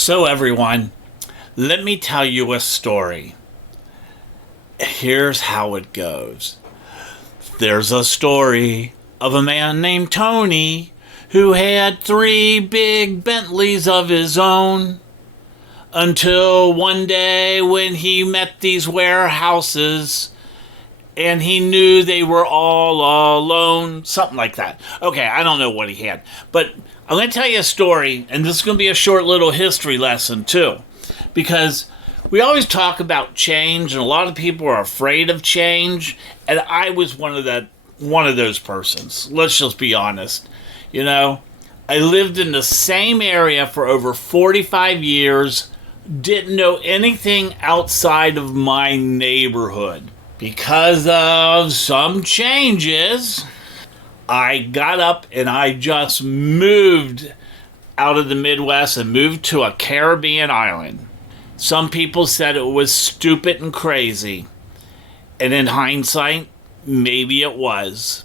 So, everyone, let me tell you a story. Here's how it goes. There's a story of a man named Tony who had 3 big Bentleys of his own until one day when he met these warehouses and he knew they were all alone. Something like that. Okay, I don't know what he had. But I'm going to tell you a story, and this is going to be a short little history lesson, too. Because we always talk about change, and a lot of people are afraid of change. And I was one of those persons. Let's just be honest. You know, I lived in the same area for over 45 years, didn't know anything outside of my neighborhood. Because of some changes, I got up and I just moved out of the Midwest and moved to a Caribbean island. Some people said it was stupid and crazy. And in hindsight, maybe it was.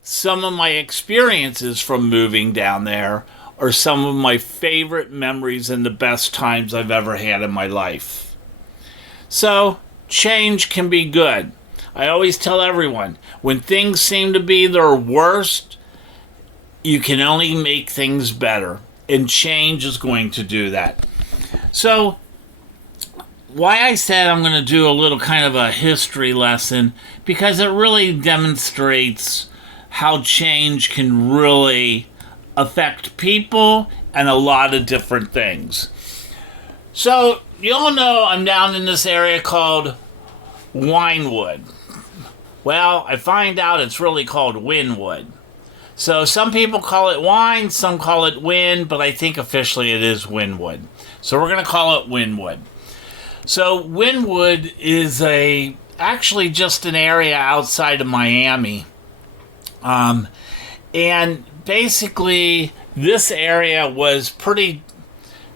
Some of my experiences from moving down there are some of my favorite memories and the best times I've ever had in my life. So, change can be good. I always tell everyone, when things seem to be their worst, you can only make things better. And change is going to do that. So, why I said I'm going to do a little kind of a history lesson, because it really demonstrates how change can really affect people and a lot of different things. So, you all know I'm down in this area called Wynwood. Well, I find out it's really called Wynwood. So some people call it Wine, some call it Wyn, but I think officially it is Wynwood. So we're going to call it Wynwood. So Wynwood is actually just an area outside of Miami. And basically this area was pretty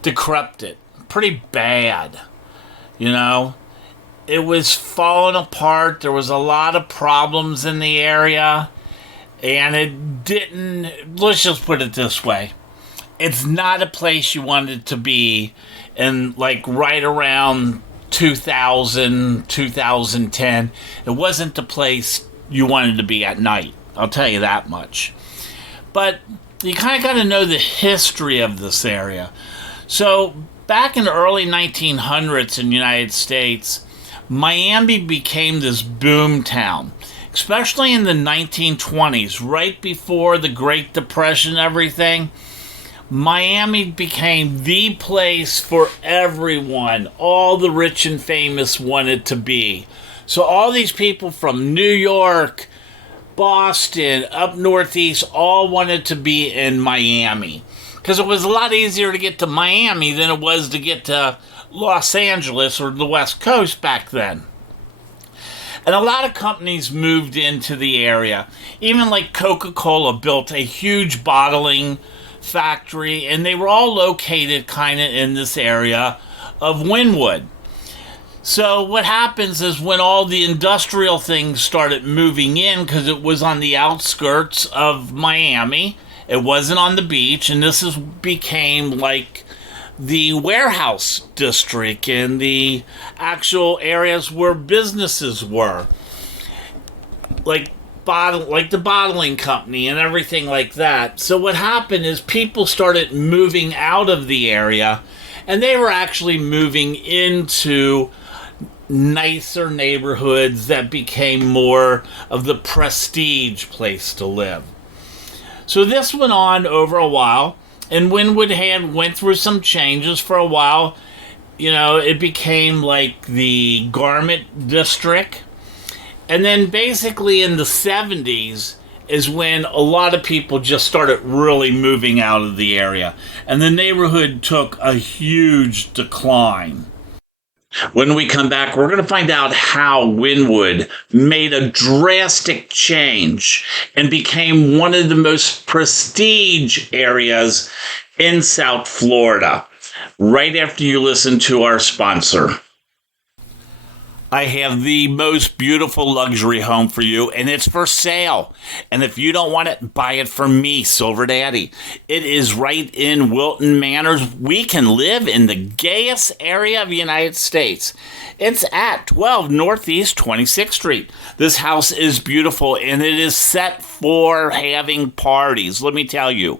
decrepit, pretty bad, you know. It was falling apart. There was a lot of problems in the area. And it didn't, let's just put it this way. It's not a place you wanted to be in, like, right around 2000, 2010. It wasn't the place you wanted to be at night. I'll tell you that much. But you kind of got to know the history of this area. So back in the early 1900s in the United States, Miami became this boom town, especially in the 1920s, right before the Great Depression and everything. Miami became the place for everyone. All the rich and famous wanted to be. So all these people from New York, Boston, up northeast, all wanted to be in Miami. Because it was a lot easier to get to Miami than it was to get to Los Angeles or the West Coast back then. And a lot of companies moved into the area. Even like Coca-Cola built a huge bottling factory, and they were all located kind of in this area of Wynwood. So what happens is when all the industrial things started moving in, because it was on the outskirts of Miami, it wasn't on the beach, and became like the warehouse district and the actual areas where businesses were, like the bottling company and everything like that. So what happened is people started moving out of the area, and they were actually moving into nicer neighborhoods that became more of the prestige place to live. So this went on over a while. And Wynwood went through some changes for a while. You know, it became like the garment district. And then basically in the 70s is when a lot of people just started really moving out of the area. And the neighborhood took a huge decline. When we come back, we're going to find out how Wynwood made a drastic change and became one of the most prestige areas in South Florida, right after you listen to our sponsor. I have the most beautiful luxury home for you, and it's for sale. And if you don't want it, buy it from me, Silver Daddy. It is right in Wilton Manors. We can live in the gayest area of the United States. It's at 12 Northeast 26th Street. This house is beautiful, and it is set for having parties. Let me tell you,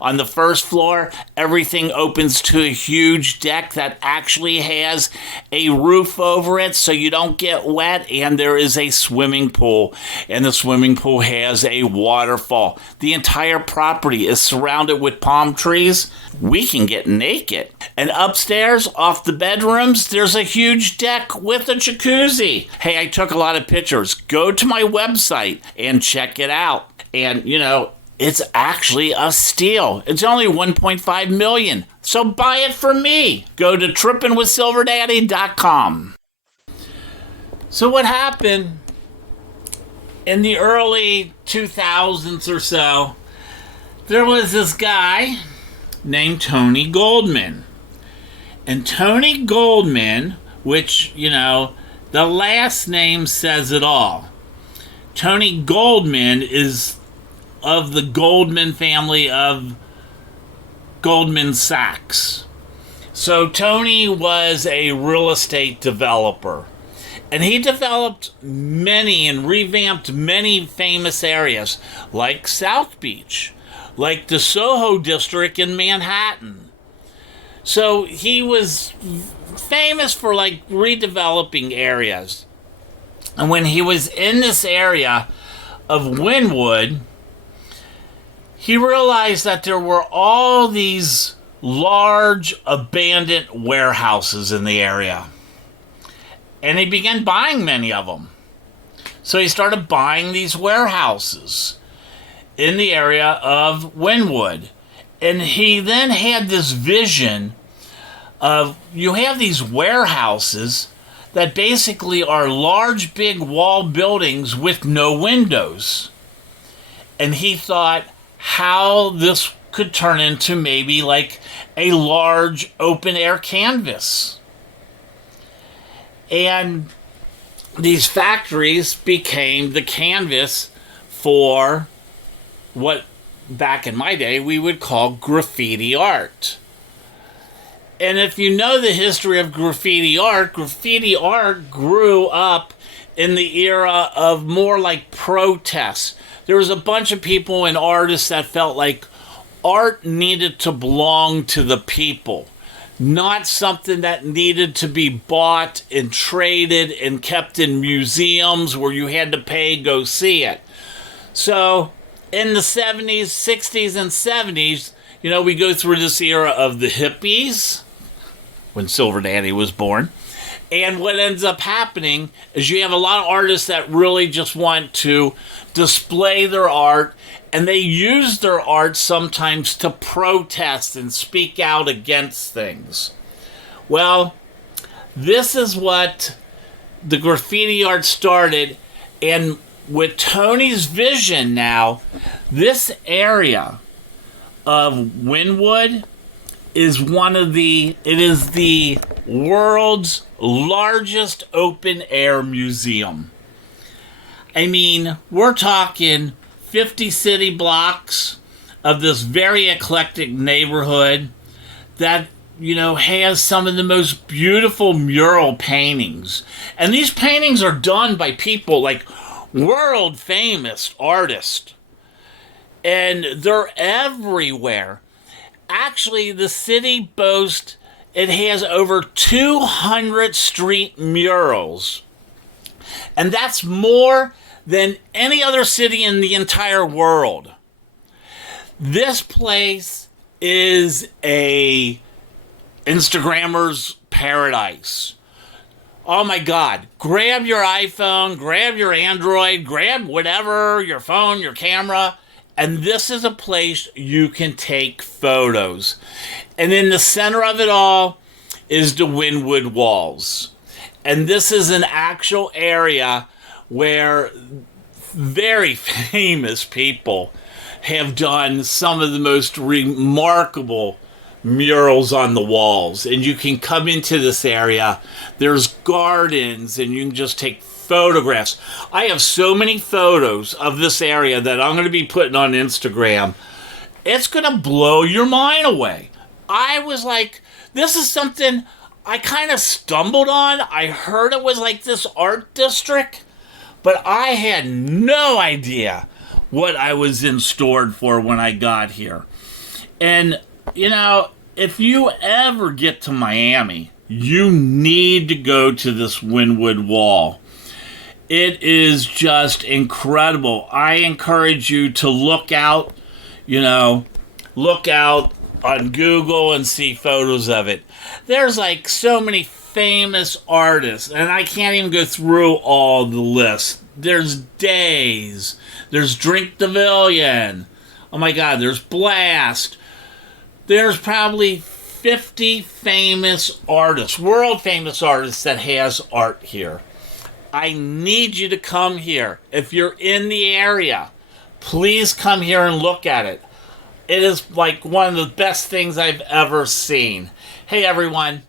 on the first floor, everything opens to a huge deck that actually has a roof over it so you don't get wet, and there is a swimming pool, and the swimming pool has a waterfall. The entire property is surrounded with palm trees. We can get naked. And upstairs, off the bedrooms, there's a huge deck with a jacuzzi. Hey, I took a lot of pictures. Go to my website and check it out. And, it's actually a steal. It's only $1.5 million. So buy it from me. Go to trippinwithsilverdaddy.com. So what happened in the early 2000s or so, there was this guy named Tony Goldman. And Tony Goldman, which, the last name says it all. Tony Goldman is of the Goldman family of Goldman Sachs. So Tony was a real estate developer. And he developed many and revamped many famous areas, like South Beach, like the Soho district in Manhattan. So he was famous for redeveloping areas. And when he was in this area of Wynwood, he realized that there were all these large abandoned warehouses in the area. And he began buying many of them. So he started buying these warehouses in the area of Wynwood. And he then had this vision of, you have these warehouses that basically are large, big wall buildings with no windows. And he thought how this could turn into maybe a large open air canvas. And these factories became the canvas for what back in my day we would call graffiti art. And if you know the history of graffiti art grew up in the era of more protests. There was a bunch of people and artists that felt like art needed to belong to the people, not something that needed to be bought and traded and kept in museums where you had to pay to go see it. So in the 70s, 60s, and 70s, we go through this era of the hippies, when Silver Daddy was born. And what ends up happening is you have a lot of artists that really just want to display their art, and they use their art sometimes to protest and speak out against things. Well, this is what the graffiti art started, and with Tony's vision now, this area of Wynwood is it is the world's largest open air museum. I mean, we're talking 50 city blocks of this very eclectic neighborhood that, has some of the most beautiful mural paintings. And these paintings are done by people like world famous artists. And they're everywhere. Actually, the city boasts it has over 200 street murals. And that's more than any other city in the entire world. This place is a Instagrammer's paradise. Oh my God. Grab your iPhone, grab your Android, grab whatever, your phone, your camera, and this is a place you can take photos. And in the center of it all is the Wynwood Walls. And this is an actual area where very famous people have done some of the most remarkable murals on the walls, and you can come into this area. There's gardens, and you can just take photographs. I have so many photos of this area that I'm going to be putting on Instagram. It's going to blow your mind away. I was like, this is something I kind of stumbled on. I heard it was like this art district, but I had no idea what I was in store for when I got here. And, if you ever get to Miami, you need to go to this Wynwood Wall. It is just incredible. I encourage you to look out, look out on Google and see photos of it. There's like so many famous artists, and I can't even go through all the lists. There's Days, there's Drink Pavilion, oh my God, there's Blast. There's probably 50 famous artists, world famous artists that has art here. I need you to come here. If you're in the area, please come here and look at it. It is like one of the best things I've ever seen. Hey everyone,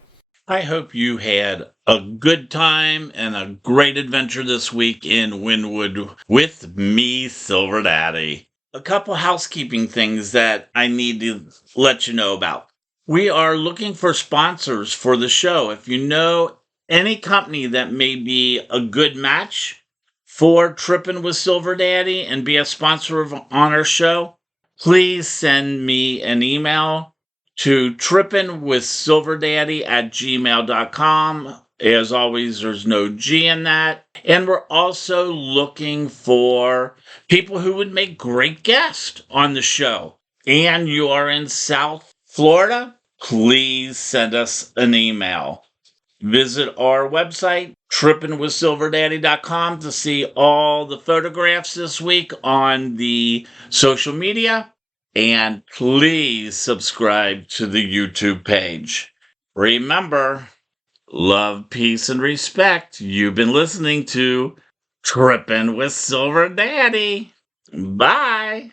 I hope you had a good time and a great adventure this week in Wynwood with me, Silver Daddy. A couple housekeeping things that I need to let you know about. We are looking for sponsors for the show. If you know any company that may be a good match for Trippin with Silver Daddy and be a sponsor on our show, please send me an email to trippinwithsilverdaddy@gmail.com. As always, there's no G in that. And we're also looking for people who would make great guests on the show. And you are in South Florida, please send us an email. Visit our website, trippinwithsilverdaddy.com, to see all the photographs this week on the social media. And please subscribe to the YouTube page. Remember, love, peace, and respect. You've been listening to Trippin' with Silver Daddy. Bye.